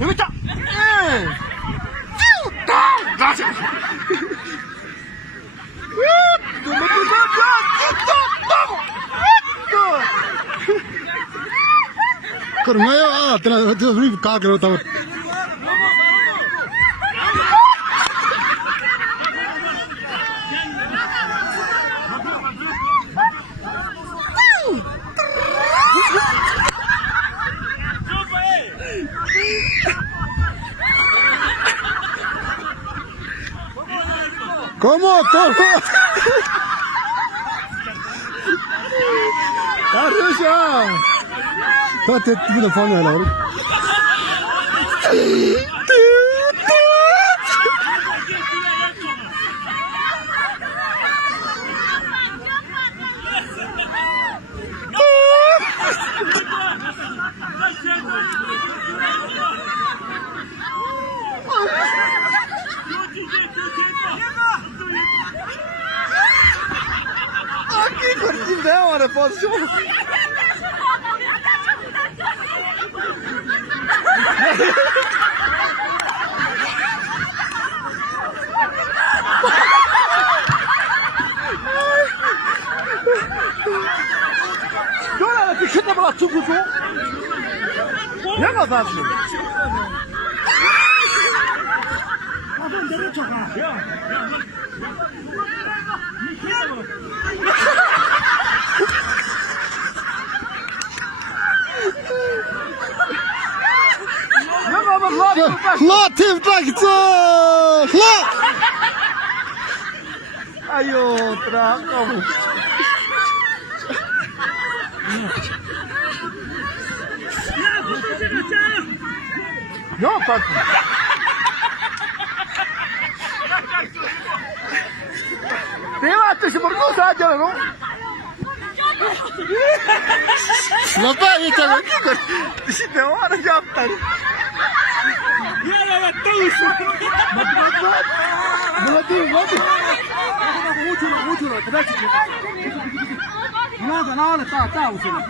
여기 있다. 그런 거야. 저 우리 가게로 다. ¿Cómo? ¿Cómo? ¡Arrucha! Te pido fondo de la hora. Aqui, curtidão, olha, posso te Jola, ty chyba była cukrzu? Jak ma ważny? Latif tak co? Ayo, trakam. Yok bak. Dewa tu seperti saja loh. Lepas ni cakap kita. Di sini orang jawab tadi. Ya lah tahu. Mati. Muncul. Terus. Mana nak tahu sini.